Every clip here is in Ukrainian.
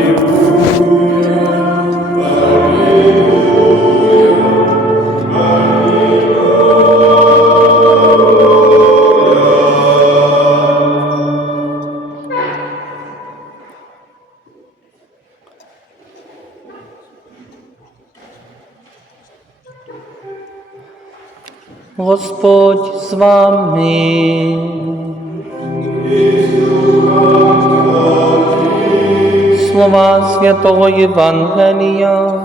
Господь Євангелія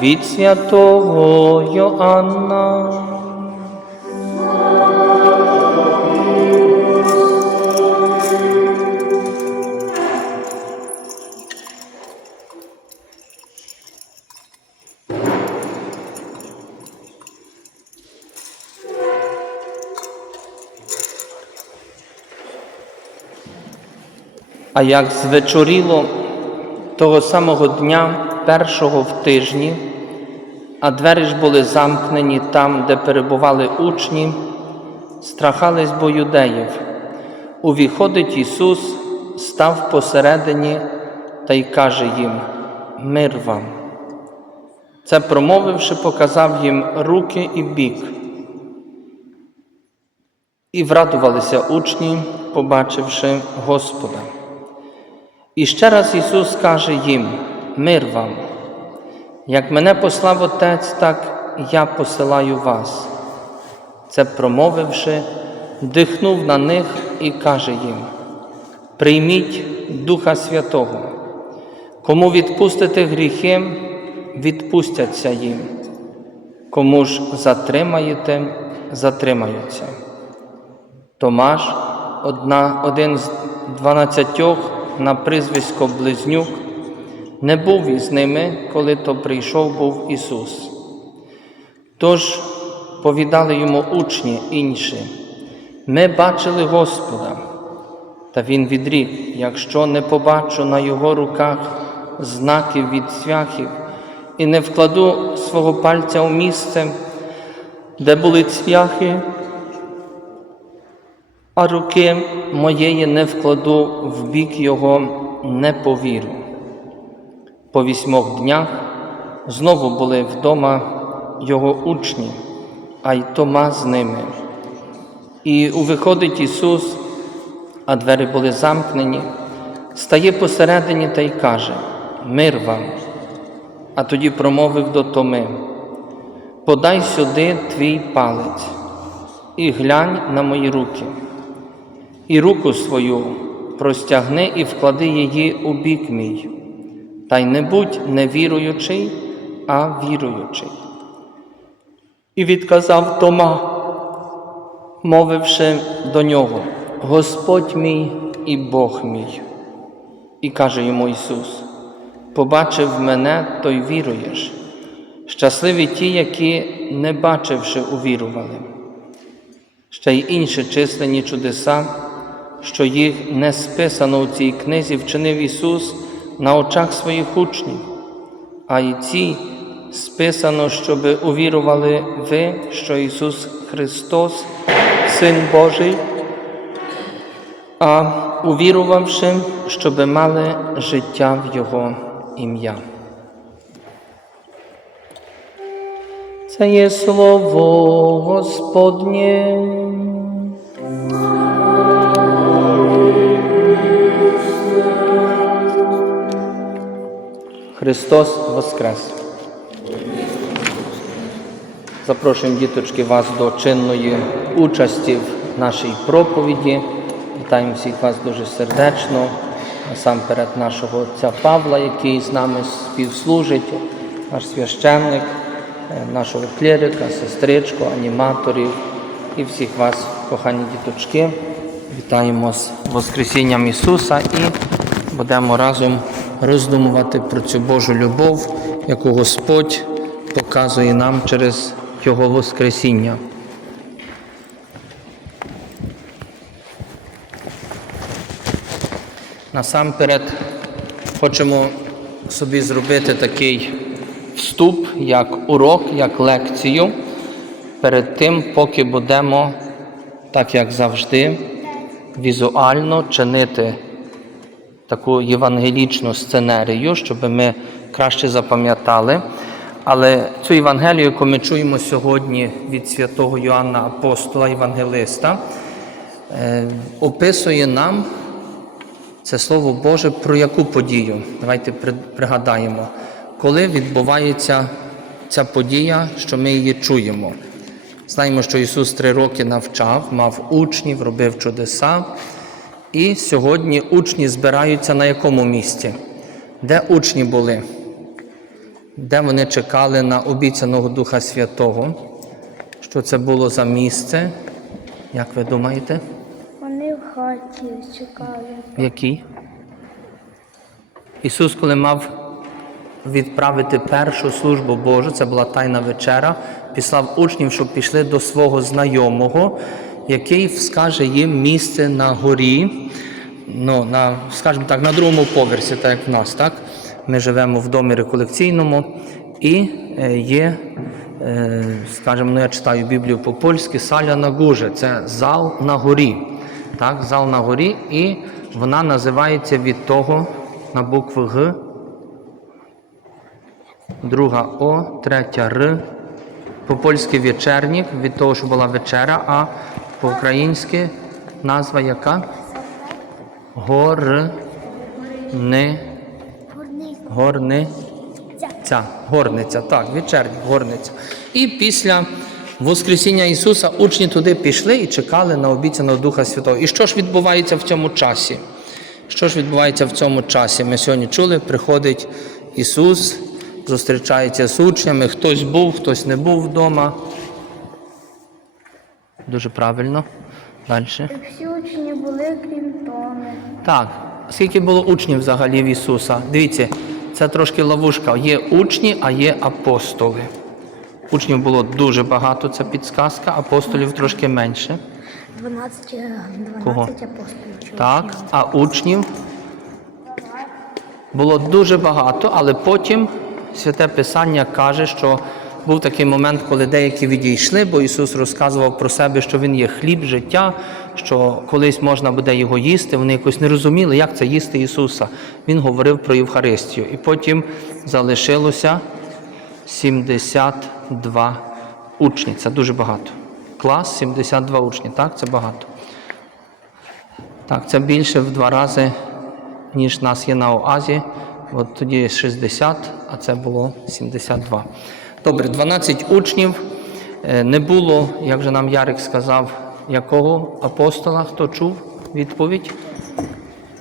від святого Йоанна. А як звечоріло того самого дня, першого в тижні, а двері ж були замкнені там, де перебували учні, страхались бо юдеїв. Увіходить Ісус, став посередині та й каже їм: Мир вам. Це промовивши, показав їм руки і бік. І врадувалися учні, побачивши Господа. І ще раз Ісус каже їм: Мир вам, як мене послав Отець, так я посилаю вас. Це промовивши, дихнув на них і каже їм: Прийміть Духа Святого, кому відпустите гріхи, відпустяться їм, кому ж затримаєте, затримаються. Томаш, одна, один з дванадцятьох на прізвисько Близнюк, не був із ними, коли то прийшов був Ісус. Тож повідали йому учні інші, ми бачили Господа, та Він відрік, якщо не побачу на Його руках знаків від цвяхів і не вкладу свого пальця у місце, де були цвяхи, а руки моєї не вкладу в бік його, не повірю. По вісьмох днях знову були вдома його учні, а й Тома з ними. І увиходить Ісус, а двері були замкнені, стає посередині та й каже: Мир вам. А тоді промовив до Томи: Подай сюди твій палець і глянь на мої руки і руку свою простягни і вклади її у бік мій, та й не будь невіруючий, а віруючий. І відказав Тома, мовивши до нього, Господь мій і Бог мій. І каже йому Ісус: Побачив мене, то й віруєш. Щасливі ті, які, не бачивши, увірували. Ще й інші численні чудеса, що їх не списано у цій книзі, вчинив Ісус на очах своїх учнів, а й ці списано, щоби увірували ви, що Ісус Христос, Син Божий, а увірувавши, щоби мали життя в Його ім'я. Це є слово Господнє. Христос Воскрес! Запрошуємо діточки вас до чинної участі в нашій проповіді. Вітаємо всіх вас дуже сердечно. Насамперед нашого отця Павла, який з нами співслужить, наш священник, е, нашого клірика, сестричку, аніматорів і всіх вас, кохані діточки. Вітаємо з Воскресінням Ісуса і будемо разом роздумувати про цю Божу любов, яку Господь показує нам через Його Воскресіння. Насамперед хочемо собі зробити такий вступ, як урок, як лекцію. Перед тим, поки будемо, так як завжди, візуально чинити таку євангелічну сценерію, щоб ми краще запам'ятали. Але цю Євангелію, яку ми чуємо сьогодні від святого Йоанна Апостола, Євангелиста, е, описує нам це Слово Боже про яку подію? Давайте пригадаємо, коли відбувається ця подія, що ми її чуємо. Знаємо, що Ісус три роки навчав, мав учнів, робив чудеса. І сьогодні учні збираються на якому місці? Де учні були? Де вони чекали на обіцяного Духа Святого? Що це було за місце? Як ви думаєте? Вони в хаті чекали. В якій? Ісус, коли мав відправити першу службу Божу, це була Тайна вечера, післав учнів, щоб пішли до свого знайомого, який скаже їм місце на горі, ну, на, скажімо так, на другому поверсі, так як в нас, так? Ми живемо в домі реколекційному і е, є, е, скажімо, ну я читаю Біблію по-польськи, саля на гуже, це зал на горі. Так, зал на горі, і вона називається від того на букву Г, друга О, третя Р. По-польськи вечернік, від того, що була вечера, а по-українськи назва яка? Горни. Горни. Ця горниця, так, вечерня горниця. І після Воскресіння Ісуса учні туди пішли і чекали на обіцяного Духа Святого. І що ж відбувається в цьому часі? Що ж відбувається в цьому часі? Ми сьогодні чули, приходить Ісус, зустрічається з учнями, хтось був, хтось не був вдома. Дуже правильно. Далі. Всі учні були, крім Томи. Так, скільки було учнів взагалі в Ісуса? Дивіться, це трошки ловушка. Є учні, а є апостоли. Учнів було дуже багато, це підсказка, апостолів трошки менше. 12, 12 Кого? апостолів. Так, а учнів було дуже багато, але потім Святе Писання каже, що був такий момент, коли деякі відійшли, бо Ісус розказував про себе, що Він є хліб життя, що колись можна буде його їсти. Вони якось не розуміли, як це їсти Ісуса. Він говорив про Євхаристію. І потім залишилося 72 учні. Це дуже багато. Клас 72 учні, так? Це багато. Так, це більше в два рази, ніж нас є на ОАЗі. От тоді 60, а це було 72. Добре, 12 учнів. Е, Не було, як же нам Ярик сказав, якого апостола, хто чув відповідь?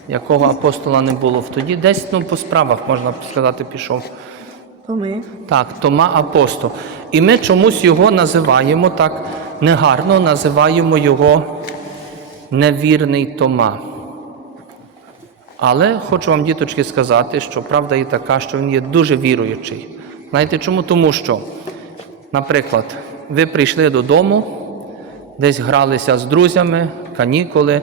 Якого апостола не було тоді? Десь ну, по справах, можна сказати, пішов. Томи. Так, Тома апостол. І ми чомусь його називаємо так негарно, називаємо його невірний Тома. Але хочу вам, діточки, сказати, що правда є така, що він є дуже віруючий. Знаєте чому? Тому що, наприклад, ви прийшли додому, десь гралися з друзями, канікули,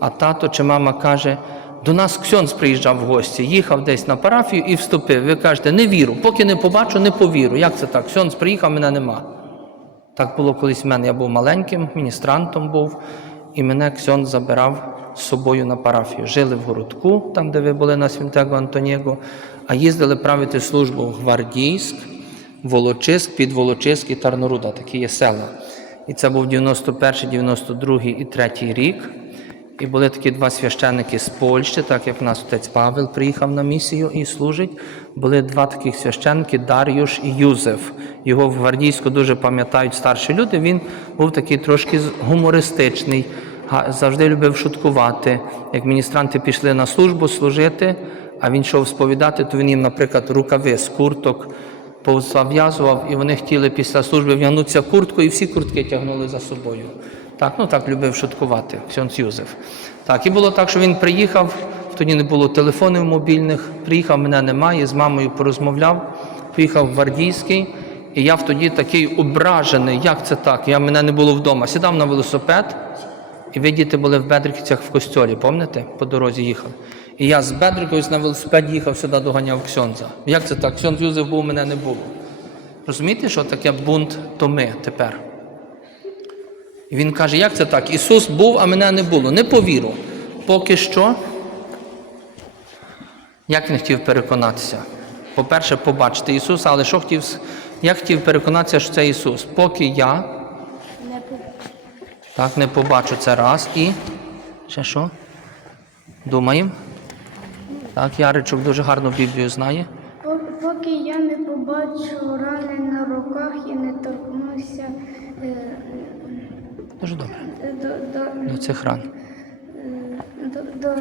а тато чи мама каже, до нас Ксьонс приїжджав в гості, їхав десь на парафію і вступив. Ви кажете, не віру, поки не побачу, не повіру. Як це так? Ксьонс приїхав, мене нема. Так було колись в мене. Я був маленьким, міністрантом був, і мене Ксьон забирав з собою на парафію. Жили в городку, там, де ви були на Святого Антоніго, а їздили правити службу в Гвардійськ, Волочиськ, під Волочиськ і Тарноруда. Такі є села. І це був 91, 92 і 3 рік. І були такі два священники з Польщі, так як в нас отець Павел приїхав на місію і служить. Були два таких священники Дар'юш і Юзеф. Його в гвардійську дуже пам'ятають старші люди. Він був такий трошки гумористичний, завжди любив шуткувати. Як міністранти пішли на службу служити, а він йшов сповідати, то він їм, наприклад, рукави з курток повзав'язував, і вони хотіли після служби в'ягнутися в куртку, і всі куртки тягнули за собою. Так, ну так любив шуткувати, Ксьонц Юзеф. Так, і було так, що він приїхав, тоді не було телефонів мобільних, приїхав, мене немає, з мамою порозмовляв, поїхав в Гвардійський, і я тоді такий ображений, як це так? Я, мене не було вдома. Сідав на велосипед, і ви діти були в Бедриківцях в костьолі, пам'ятаєте? По дорозі їхали. І я з Бедриковець на велосипеді їхав сюди, доганяв Ксьонза. Як це так? Ксьонз Юзеф був, мене не було. Розумієте, що таке бунт то ми тепер? І він каже, як це так? Ісус був, а мене не було. Не повіру. Поки що. Як він хотів переконатися? По-перше, побачити Ісуса, але що хотів, як хотів переконатися, що це Ісус? Поки я Не по- так не побачу це раз і ще що? Думаємо? Так, Яричок дуже гарно Біблію знає. По- Поки я не побачу рани на руках і не торкнуся е, Дуже добре. до, до, До цих ран. до, до,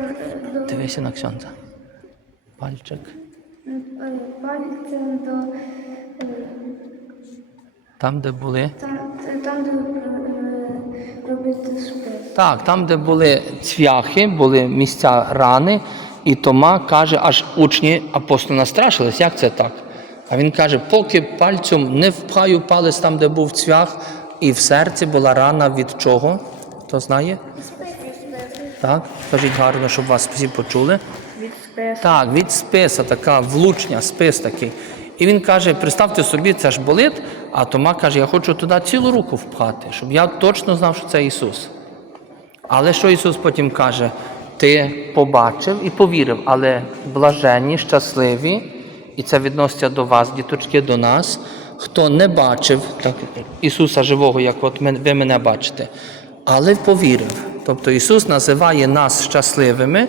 до, Дивися на Ксьонза. Пальчик. е, пальцем до е, Там, де були. там, там де е, робити шпиц. Так, там, де були цвяхи, були місця рани, і Тома каже, аж учні апостола настрашились, як це так? А він каже, поки пальцем не впхаю палець там, де був цвях, і в серці була рана від чого? Хто знає? Так, скажіть гарно, щоб вас всі почули. Від. Так, від списа, така влучня, спис такий. І він каже: представте собі, це ж болить, а Тома каже, я хочу туди цілу руку впхати, щоб я точно знав, що це Ісус. Але що Ісус потім каже? Ти побачив і повірив, але блаженні, щасливі, і це відноситься до вас, діточки, до нас, хто не бачив так, Ісуса живого, як от ви мене бачите, але повірив. Тобто Ісус називає нас щасливими,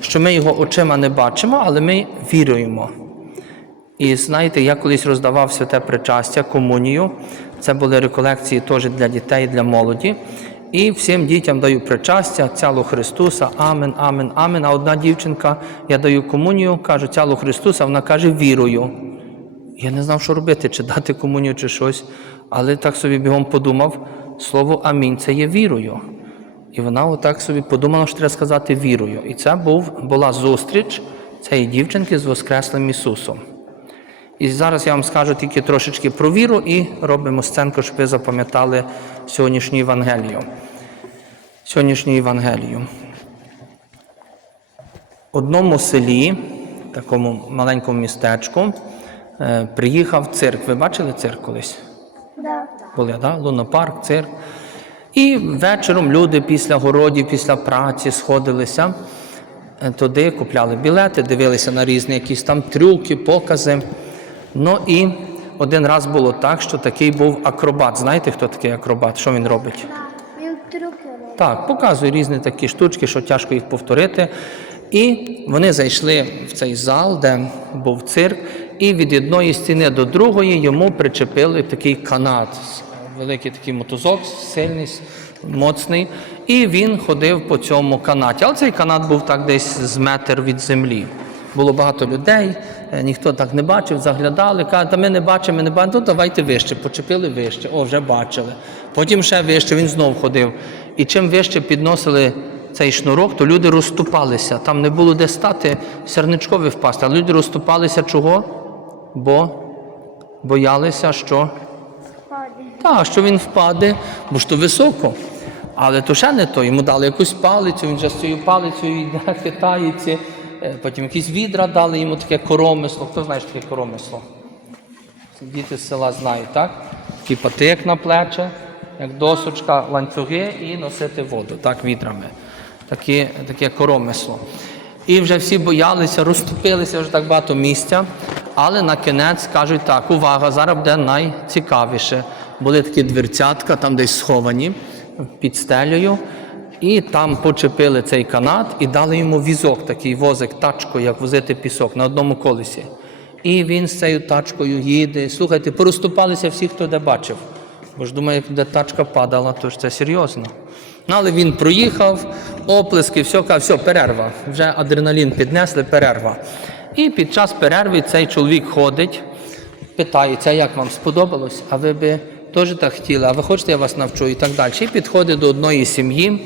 що ми Його очима не бачимо, але ми віруємо. І знаєте, я колись роздавав святе причастя, комунію. Це були реколекції теж для дітей, для молоді. І всім дітям даю причастя, цяло Христуса, Амен, Амен, Амен. А одна дівчинка, я даю комунію, кажу, цяло Христуса, вона каже, вірую. Я не знав, що робити, чи дати комунію, чи щось. Але так собі бігом подумав, слово Амінь це є вірою. І вона отак собі подумала, що треба сказати вірою. І це був, була зустріч цієї дівчинки з Воскреслим Ісусом. І зараз я вам скажу тільки трошечки про віру і робимо сценку, щоб ви запам'ятали сьогоднішню Євангелію. Сьогоднішню Євангелію. В одному селі, такому маленькому містечку, е, приїхав цирк. Ви бачили цирк колись? Да. Були, да? лунопарк, цирк. І вечором люди після городів, після праці сходилися е, туди, купляли білети, дивилися на різні якісь там трюки, покази. Ну і один раз було так, що такий був акробат. Знаєте, хто такий акробат? Що він робить? Він трюки робить. Так, показує різні такі штучки, що тяжко їх повторити. І вони зайшли в цей зал, де був цирк, і від одної стіни до другої йому причепили такий канат, великий такий мотузок, сильний, моцний. І він ходив по цьому канаті. Але цей канат був так десь з метр від землі. Було багато людей, е, ніхто так не бачив, заглядали, кажуть, та ми не бачимо, ми не бачимо, ну давайте вище, почепили вище, о, вже бачили. Потім ще вище, він знов ходив. І чим вище підносили цей шнурок, то люди розступалися. Там не було де стати, сірничкові впасти. Але люди розступалися чого? Бо боялися, що так, що він впаде, бо ж то високо. Але то ще не то. Йому дали якусь палицю, він вже з цією палицею йде, хитається. Е, Потім якісь відра дали йому таке коромисло. Хто знає, що таке коромисло? Діти з села знають, так? Такий патик на плече, як досочка, ланцюги і носити воду, так, відрами. Таке, таке коромисло. І вже всі боялися, розступилися вже так багато місця. Але на кінець кажуть так, увага, зараз буде найцікавіше. Були такі дверцятка, там десь сховані під стелею. І там почепили цей канат і дали йому візок, такий возик, тачку, як возити пісок на одному колесі. І він з цією тачкою їде. Слухайте, порозступалися всі, хто де бачив. Бо ж думаю, як де тачка падала, то ж це серйозно. Ну, але він проїхав, оплески, все, каже, все, перерва. Вже адреналін піднесли, перерва. І під час перерви цей чоловік ходить, питається, як вам сподобалось, а ви би теж так хотіли, а ви хочете, я вас навчу і так далі. І підходить до одної сім'ї,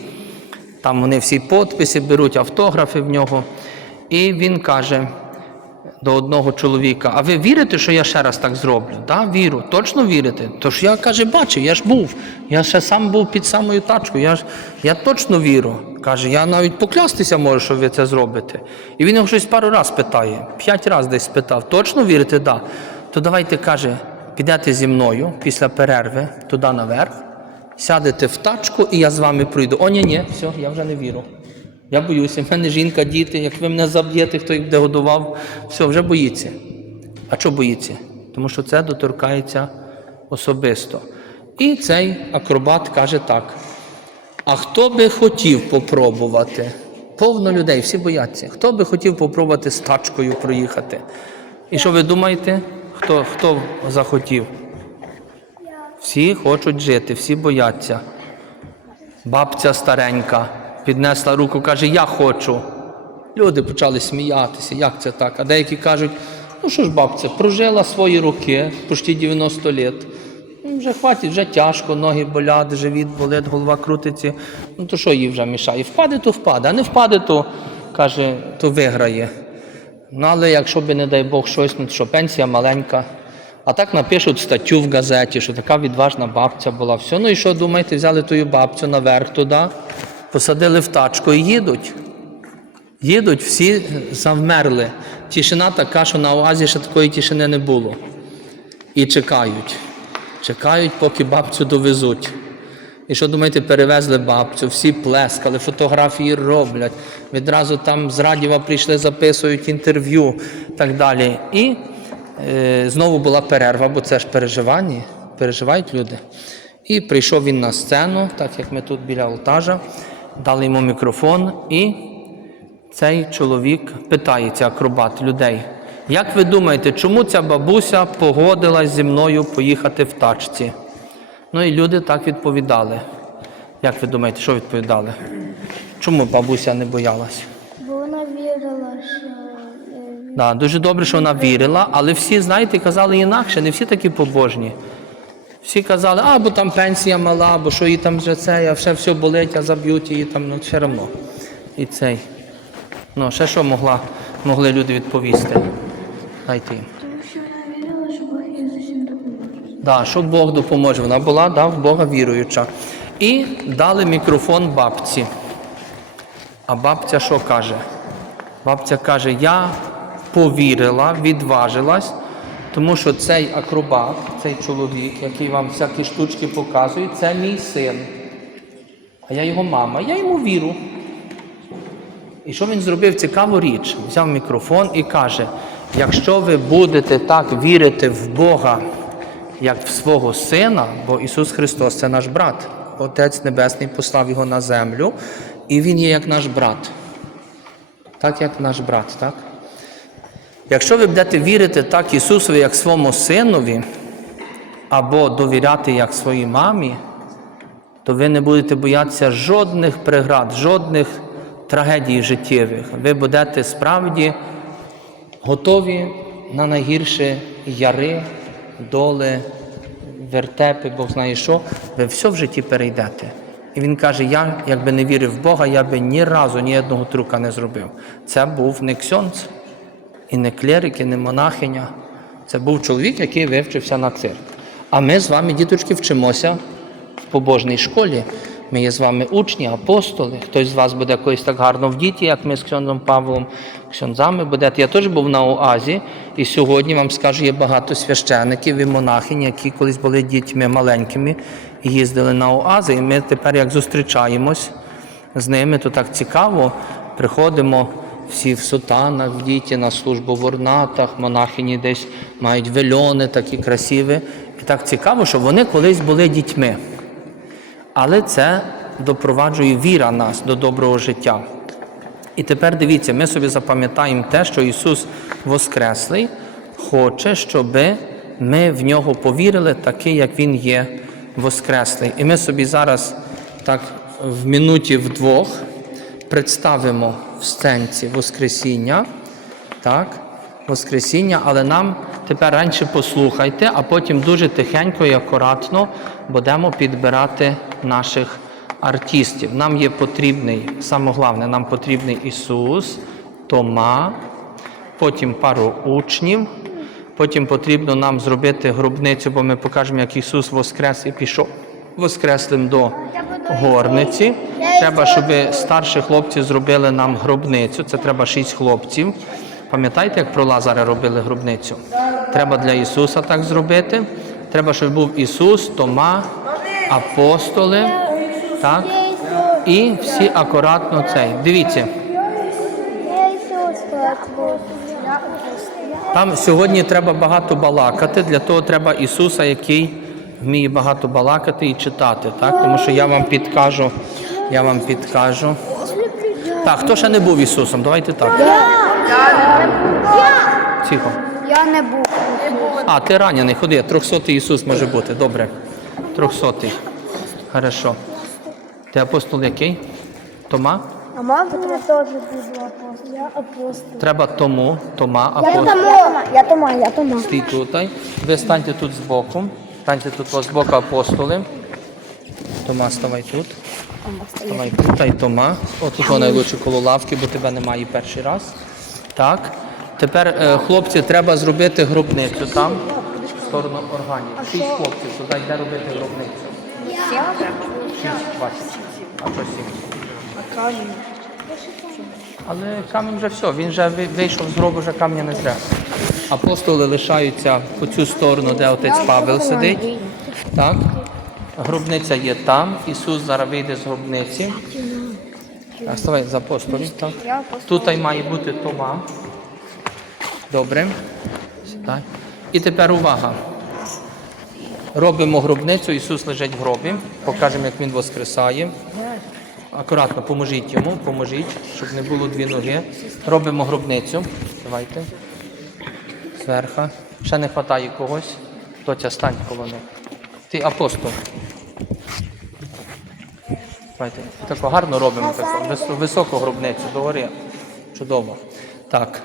там вони всі підписи беруть, автографи в нього. І він каже до одного чоловіка: А ви вірите, що я ще раз так зроблю? Да, вірю, точно вірите? Тож я каже, бачив, я ж був. Я ще сам був під самою тачкою. Я ж я точно вірю. Каже, я навіть поклястися можу, що ви це зробите. І він його щось пару разів питає, п'ять разів десь спитав, точно вірите? Да. То давайте каже, підете зі мною після перерви туди наверх, сядете в тачку, і я з вами пройду. О, ні, ні, все, я вже не вірю. Я боюся, в мене жінка, діти, як ви мене заб'єте, хто їх буде годував, все, вже боїться. А чого боїться? Тому що це доторкається особисто. І цей акробат каже так: а хто би хотів попробувати? Повно людей, всі бояться. Хто би хотів попробувати з тачкою проїхати? І що ви думаєте? Хто, хто захотів? Всі хочуть жити, всі бояться. Бабця старенька піднесла руку, каже, я хочу. Люди почали сміятися, як це так? А деякі кажуть, ну що ж, бабця, прожила свої роки, почти 90 літ. Ну, Вже хватить, вже тяжко, ноги болять, живіт болить, голова крутиться. Ну то що їй вже мішає? Впаде, то впаде, а не впаде, то каже, то виграє. Ну, але якщо би, не дай Бог, щось, ну то що пенсія маленька. А так напишуть статтю в газеті, що така відважна бабця була. Все. Ну і що думаєте, взяли тую бабцю наверх туди, посадили в тачку і їдуть. Їдуть, всі завмерли. Тишина така, що на Оазі ще такої тишини не було. І чекають. Чекають, поки бабцю довезуть. І що думаєте, перевезли бабцю, всі плескали, фотографії роблять. Відразу там з Радіва прийшли, записують інтерв'ю так далі. І знову була перерва, бо це ж переживання, переживають люди. І прийшов він на сцену, так як ми тут біля алтажа, дали йому мікрофон, і цей чоловік питається акробат людей. Як ви думаєте, чому ця бабуся погодилась зі мною поїхати в тачці? Ну і люди так відповідали. Як ви думаєте, що відповідали? Чому бабуся не боялась? Бо вона вірила, що е, Да, дуже добре, що вона вірила, але всі, знаєте, казали інакше, не всі такі побожні. Всі казали, а, бо там пенсія мала, бо що їй там вже це, а ще все болить, а заб'ють її там, ну все одно. І цей. Ну, ще що могла, могли люди відповісти? Дайте їм. тому що вона вірила, що Бог їй допоможе. Да, що Бог допоможе. Вона була да, в Бога віруюча. І дали мікрофон бабці. А бабця що каже? Бабця каже: я повірила, відважилась, тому що цей акробат, цей чоловік, який вам всякі штучки показує, це мій син. А я його мама, я йому віру. І що він зробив цікаву річ? Взяв мікрофон і каже: якщо ви будете так вірити в Бога, як в свого сина, бо Ісус Христос це наш брат, Отець Небесний послав його на землю, і Він є як наш брат. Так, як наш брат, так? Якщо ви будете вірити так Ісусові, як своєму синові, або довіряти як своїй мамі, то ви не будете боятися жодних преград, жодних трагедій життєвих. Ви будете справді готові на найгірші яри, доли, вертепи, Бог знає що, ви все в житті перейдете. І він каже: я, якби не вірив в Бога, я би ні разу ні одного трука не зробив. Це був не ксьонц, і не клерик, і не монахиня. Це був чоловік, який вивчився на цирк. А ми з вами, діточки, вчимося в побожній школі. Ми є з вами учні, апостоли. Хтось з вас буде колись так гарно в діті, як ми з Ксьондом Павлом, ксьонзами будете. Я теж був на Оазі, і сьогодні вам скажу, є багато священиків і монахинь, які колись були дітьми маленькими і їздили на Оази. І ми тепер, як зустрічаємось з ними, то так цікаво. Приходимо всі в сутанах, в діті на службу в орнатах, монахині десь мають вельони такі красиві. І так цікаво, що вони колись були дітьми. Але це допроваджує віра нас до доброго життя. І тепер дивіться, ми собі запам'ятаємо те, що Ісус Воскреслий хоче, щоб ми в нього повірили, такий, як Він є Воскреслий. І ми собі зараз так в минуті вдвох представимо в сценці Воскресіння. Так, Воскресіння, але нам тепер раніше послухайте, а потім дуже тихенько і акуратно будемо підбирати наших артистів. Нам є потрібний, саме головне, нам потрібний Ісус, Тома, потім пару учнів. Потім потрібно нам зробити гробницю, бо ми покажемо, як Ісус воскрес і пішов воскреслим до горниці. Треба, щоб старші хлопці зробили нам гробницю. Це треба шість хлопців. Пам'ятаєте, як про Лазаря робили гробницю? Треба для Ісуса так зробити. Треба, щоб був Ісус, Тома, апостоли. Так? І всі акуратно цей. Дивіться. Там сьогодні треба багато балакати, для того треба Ісуса, який вміє багато балакати і читати. Так? Тому що я вам підкажу, я вам підкажу. Так, хто ще не був Ісусом? Давайте так. Тихо. Я не був. А, ти ранений, ходи, трьохсотий Ісус може бути. Добре. Трьохсотий. Хорошо. Ти апостол який? Тома? А мама теж буду апостол. Я апостол. Треба тому, Тома, Я апостол. Тома, я Тома, я Тома. Стій тут. Ви станьте тут збоку. Станьте тут ось збоку апостоли. Тома, ставай тут. Ставай тут, та й Тома. От тут найлучше коло лавки, бо тебе немає перший раз. Так. Тепер, е, хлопці, треба зробити гробницю там, в сторону органів. Шість хлопців туди йде робити гробницю. Шість, бачиш. А що сім? Але камінь вже все, він вже вийшов з гробу, вже камня не треба. Апостоли лишаються по цю сторону, де отець Павел сидить. Так? Гробниця є там. Ісус зараз вийде з гробниці. Ставай за апостолів. Так. Тут має бути Тома. Добре. Сідай. І тепер увага. Робимо гробницю, Ісус лежить в гробі. Покажемо, як Він воскресає. Акуратно поможіть йому, поможіть, щоб не було дві ноги. Робимо гробницю. Давайте. Зверху. Ще не вистачає когось. Тоця стань коло них. Ти апостол. Давайте. Тако гарно робимо таку. Високу гробницю догори. Чудово. Так.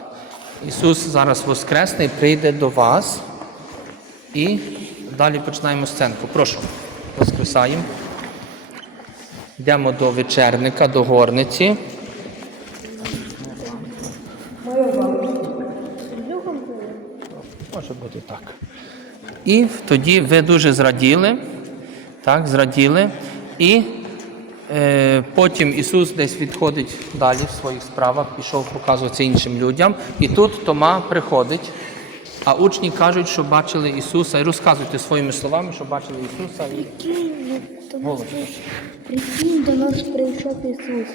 Ісус зараз воскресний, прийде до вас. І далі починаємо сценку. Прошу. Воскресаємо. Йдемо до вечерника, до горниці. Може бути так. І тоді ви дуже зраділи, так, зраділи. І потім Ісус десь відходить далі в своїх справах, пішов показуватися іншим людям. І тут Тома приходить, а учні кажуть, що бачили Ісуса, і розказуйте своїми словами, що бачили Ісуса. І... Прикинь, до нас прийшов Ісус.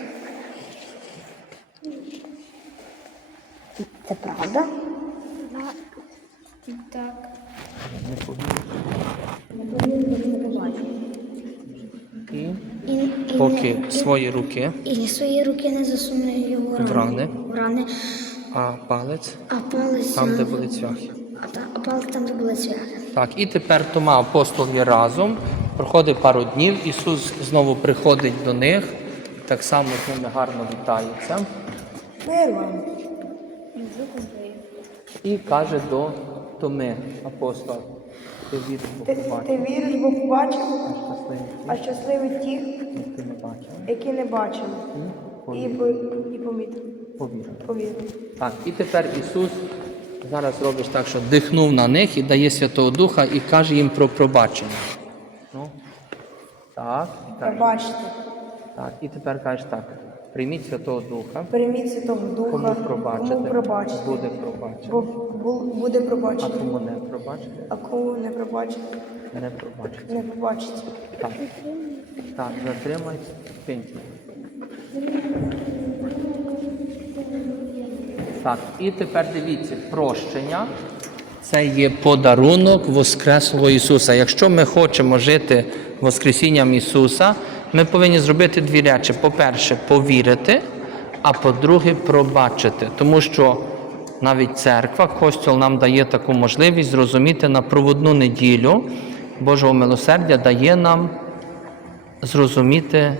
Це правда? Так. І І, і, поки свої руки, і свої руки не засуне його В рани. В рани, а палець а палець там, де були цвяхи. а, та- а палець там, де були цвяхи. Так, і тепер Тома апостол є разом. Проходить пару днів, Ісус знову приходить до них, так само з ними гарно вітається. І каже до Томи, апостола, ти віриш, бо Ти, побачив, віриш, бо побачив, а щасливі ті, ти не бачив, які не бачили. І, по- і помітив, повірив. повірив. Так, і тепер Ісус зараз робиш так, що дихнув на них і дає Святого Духа і каже їм про пробачення. Ну, так, і Пробачте. так, і тепер кажеш так. Прийміть Святого Духа, Прийміть Святого Духа, кому пробачите, пробачите, буде пробачено. бо бу- буде А кому не пробачите, А кому не пробачите, не пробачите. не побачите. Так, так, затримай, спиньте. Так, і тепер дивіться, прощення це є подарунок Воскреслого Ісуса. Якщо ми хочемо жити Воскресінням Ісуса, Ми повинні зробити дві речі: по-перше, повірити, а по-друге, пробачити. Тому що навіть церква, костюл нам дає таку можливість зрозуміти на проводну неділю Божого милосердя дає нам зрозуміти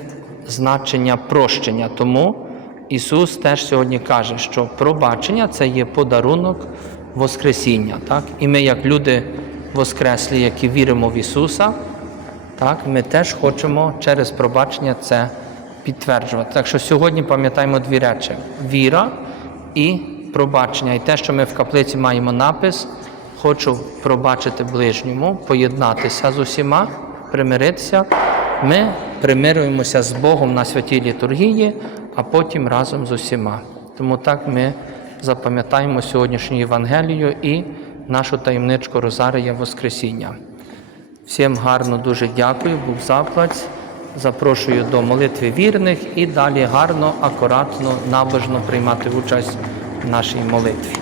значення прощення. Тому Ісус теж сьогодні каже, що пробачення це є подарунок Воскресіння. Так? І ми, як люди воскреслі, які віримо в Ісуса, так, ми теж хочемо через пробачення це підтверджувати. Так що сьогодні пам'ятаємо дві речі: віра і пробачення. І те, що ми в каплиці маємо напис, хочу пробачити ближньому, поєднатися з усіма, примиритися. Ми примирюємося з Богом на святій літургії, а потім разом з усіма. Тому так ми запам'ятаємо сьогоднішню Євангелію і нашу таємничку Розарія Воскресіння. Всім гарно дуже дякую, Бог заплаць. Запрошую до молитви вірних і далі гарно, акуратно, набожно приймати участь нашій молитві.